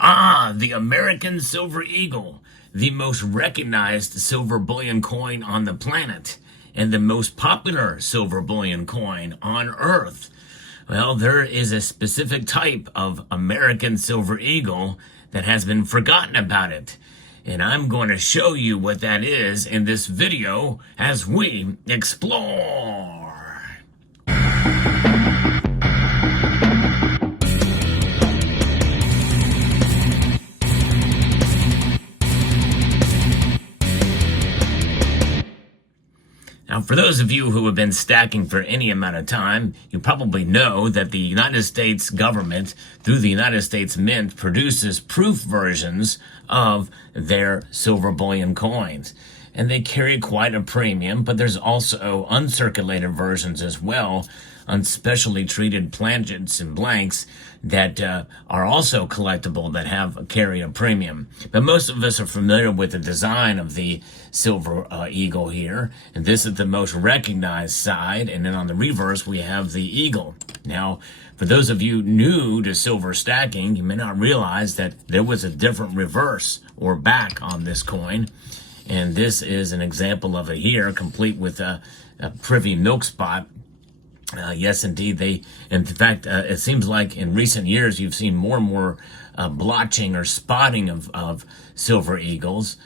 Ah, the American Silver Eagle, the most recognized silver bullion coin on the planet, and the most popular silver bullion coin on Earth. Well, there is a specific type of American Silver Eagle that has been forgotten about it. And I'm going to show you what that is in this video as we explore. Now, for those of you who have been stacking for any amount of time, you probably know that the United States government, through the United States Mint, produces proof versions of their silver bullion coins. And they carry quite a premium, but there's also uncirculated versions as well, on specially treated planchets and blanks that are also collectible that carry a premium. But most of us are familiar with the design of the silver eagle here, and this is the most recognized side, and then on the reverse we have the eagle. Now, for those of you new to silver stacking, you may not realize that there was a different reverse or back on this coin, and this is an example of it here, complete with a privy milk spot. Yes, indeed. In fact, it seems like in recent years you've seen more and more blotching or spotting of silver eagles,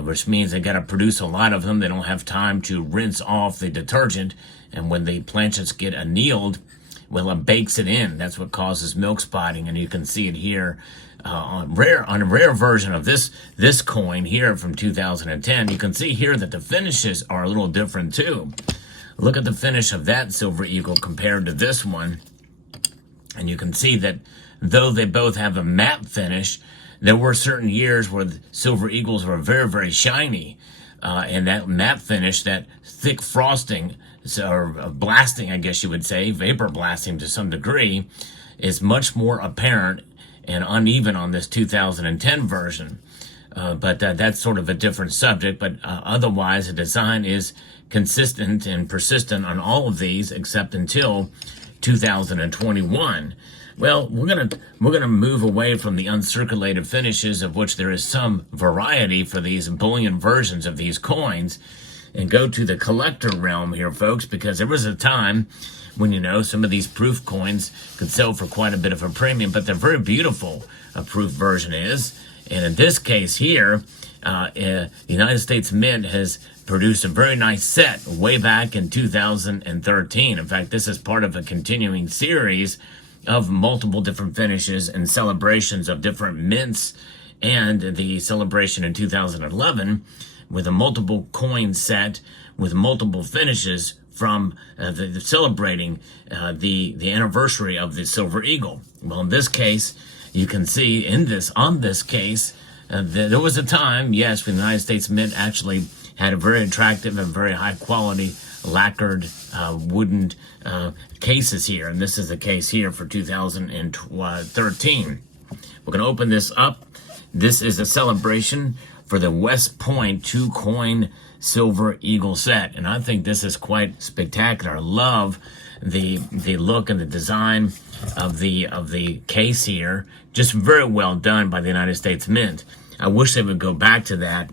which means they got to produce a lot of them. They don't have time to rinse off the detergent, and when the planchets get annealed, well, it bakes it in. That's what causes milk spotting, and you can see it here on a rare version of this coin here from 2010. You can see here that the finishes are a little different too. Look at the finish of that silver eagle compared to this one. And you can see that though they both have a matte finish, there were certain years where the silver eagles were very, very shiny. And that matte finish, that thick frosting, or blasting, I guess you would say, vapor blasting to some degree, is much more apparent and uneven on this 2010 version. But that's sort of a different subject. But otherwise, the design is consistent and persistent on all of these except until 2021. Well, we're gonna move away from the uncirculated finishes, of which there is some variety for these bullion versions of these coins, and go to the collector realm here, folks, because there was a time when, you know, some of these proof coins could sell for quite a bit of a premium, but they're very beautiful, a proof version is. And in this case here, the United States Mint has produced a very nice set way back in 2013. In fact, this is part of a continuing series of multiple different finishes and celebrations of different mints, and the celebration in 2011 with a multiple coin set with multiple finishes from celebrating the anniversary of the Silver Eagle. Well, in this case, you can see on this case, there was a time, yes, when the United States Mint actually had a very attractive and very high quality lacquered wooden cases here. And this is the case here for 2013. We're going to open this up. This is a celebration for the West Point 2-coin Silver Eagle set. And I think this is quite spectacular. I love the look and the design of the case here. Just very well done by the United States Mint. I wish they would go back to that.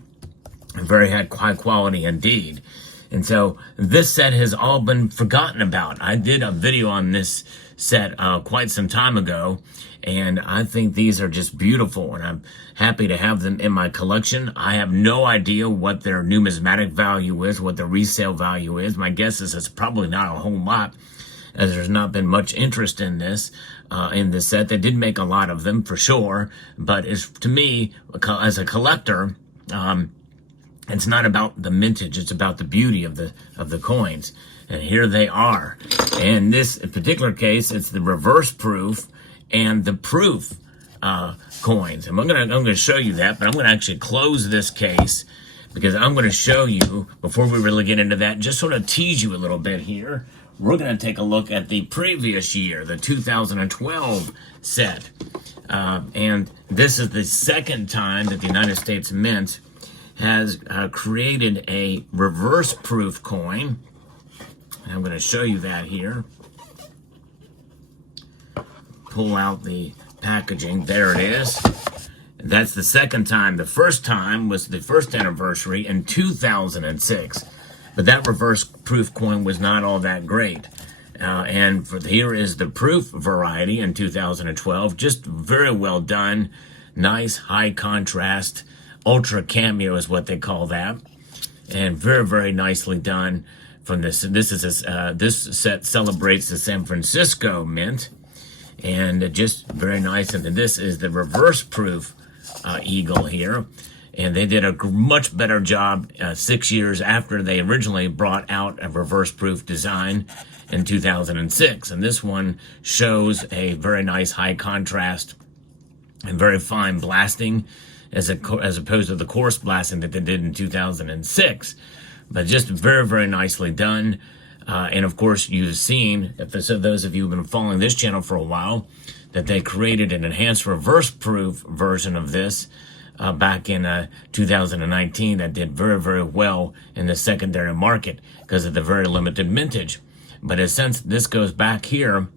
Very high quality indeed. And so this set has all been forgotten about. I did a video on this set quite some time ago, and I think these are just beautiful, and I'm happy to have them in my collection. I have no idea what their numismatic value is, what the resale value is. My guess is it's probably not a whole lot, as there's not been much interest in this set. They did make a lot of them for sure, but to me, as a collector, it's not about the mintage, it's about the beauty of the coins. And here they are. In this particular case, it's the reverse proof and the proof coins. And I'm gonna show you that, but I'm gonna actually close this case because I'm gonna show you, before we really get into that, just sort of tease you a little bit here. We're gonna take a look at the previous year, the 2012 set. And this is the second time that the United States Mint has created a reverse proof coin. And I'm going to show you that here. Pull out the packaging. There it is. That's the second time. The first time was the first anniversary in 2006. But that reverse proof coin was not all that great. And here is the proof variety in 2012. Just very well done. Nice high contrast. Ultra cameo is what they call that. And very, very nicely done from this. This set celebrates the San Francisco Mint. And just very nice. And this is the reverse proof eagle here. And they did a much better job 6 years after they originally brought out a reverse proof design in 2006. And this one shows a very nice high contrast and very fine blasting as opposed to the coarse blasting that they did in 2006. But just very, very nicely done. And of course, you've seen, so those of you who've been following this channel for a while, that they created an enhanced reverse proof version of this back in 2019 that did very, very well in the secondary market because of the very limited mintage. But since this goes back here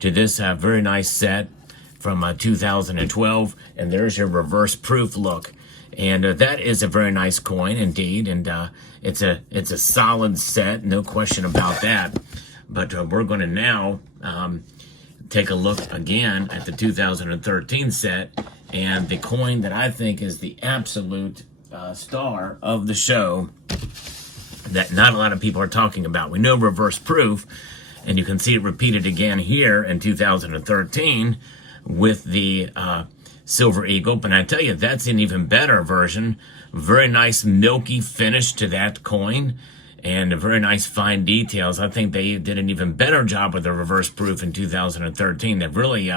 to this very nice set from 2012, and there's your reverse proof look. And that is a very nice coin indeed, and it's a solid set, no question about that. But we're going to now take a look again at the 2013 set, and the coin that I think is the absolute star of the show that not a lot of people are talking about. We know reverse proof, and you can see it repeated again here in 2013 with the Silver Eagle. But I tell you, that's an even better version. Very nice milky finish to that coin and a very nice fine details. I think they did an even better job with the reverse proof in 2013. They've really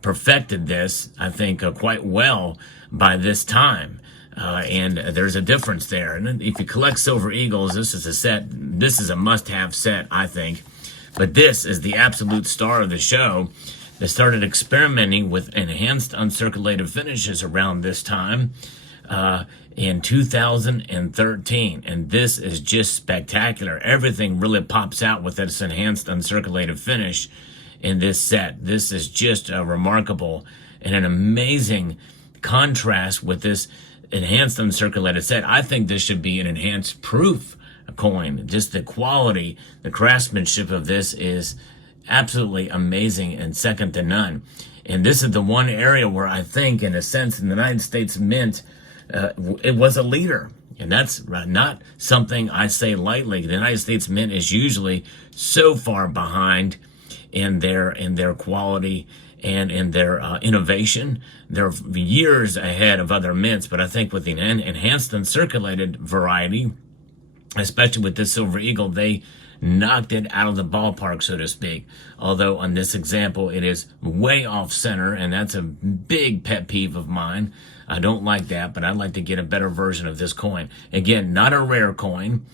perfected this, I think, quite well by this time. And there's a difference there. And if you collect Silver Eagles, this is a set. This is a must-have set, I think. But this is the absolute star of the show. They started experimenting with enhanced uncirculated finishes around this time in 2013. And this is just spectacular. Everything really pops out with this enhanced uncirculated finish in this set. This is just remarkable and an amazing contrast with this enhanced uncirculated set. I think this should be an enhanced proof coin. Just the quality, the craftsmanship of this is absolutely amazing and second to none. And this is the one area where I think, in a sense, in the United States Mint, it was a leader. And that's not something I say lightly. The United States Mint is usually so far behind in their quality and in their innovation. They're years ahead of other mints, but I think with the enhanced uncirculated variety, especially with this Silver Eagle, they knocked it out of the ballpark, so to speak. Although on this example, it is way off center, and that's a big pet peeve of mine. I don't like that, but I'd like to get a better version of this coin. Again, not a rare coin,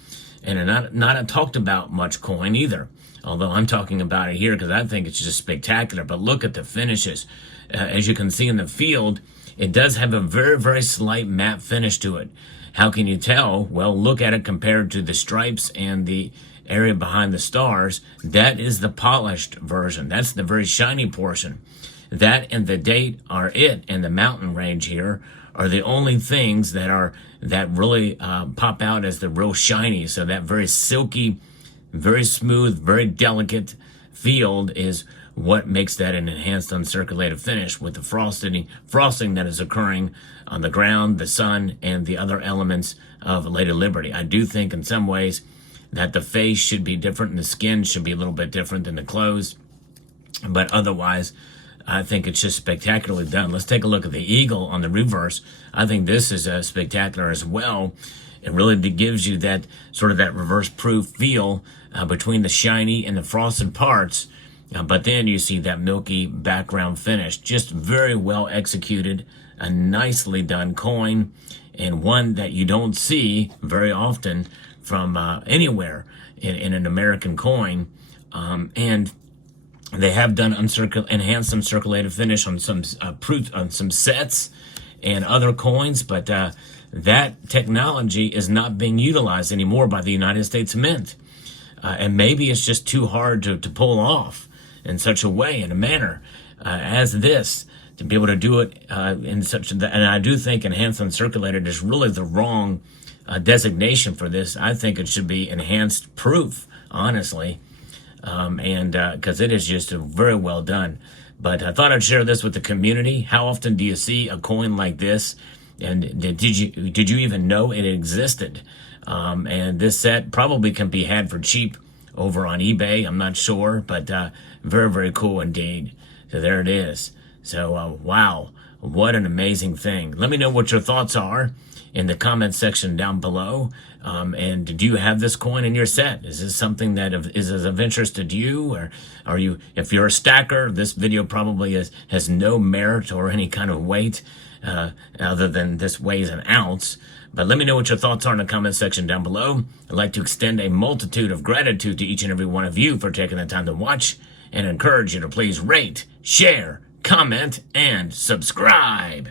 and not a talked about much coin either. Although I'm talking about it here because I think it's just spectacular. But look at the finishes. As you can see in the field, it does have a very, very slight matte finish to it. How can you tell? Well, look at it compared to the stripes and the area behind the stars. That is the polished version. That's the very shiny portion. That and the date are it, and the mountain range here are the only things that really pop out as the real shiny. So that very silky, very smooth, very delicate field is what makes that an enhanced uncirculated finish with the frosting that is occurring on the ground, the sun, and the other elements of Lady Liberty. I do think in some ways that the face should be different and the skin should be a little bit different than the clothes. But otherwise, I think it's just spectacularly done. Let's take a look at the eagle on the reverse. I think this is spectacular as well. It really gives you that sort of that reverse proof feel between the shiny and the frosted parts. But then you see that milky background finish. Just very well executed, a nicely done coin, and one that you don't see very often from anywhere in an American coin. And they have done enhanced uncirculated finish on some sets and other coins, but that technology is not being utilized anymore by the United States Mint. And maybe it's just too hard to pull off in such a way, in a manner, as this, to be able to do it in such, and I do think enhanced uncirculated is really the wrong designation for this. I think it should be enhanced proof, honestly, and because it is just very well done. But I thought I'd share this with the community. How often do you see a coin like this? And did you even know it existed? And this set probably can be had for cheap over on eBay. I'm not sure, but very, very cool indeed. So there it is. So wow, what an amazing thing. Let me know what your thoughts are in the comment section down below. And do you have this coin in your set? Is this something that is of interest to you? Or are you, if you're a stacker, this video probably has no merit or any kind of weight other than this weighs an ounce. But let me know what your thoughts are in the comment section down below. I'd like to extend a multitude of gratitude to each and every one of you for taking the time to watch, and encourage you to please rate, share, comment, and subscribe.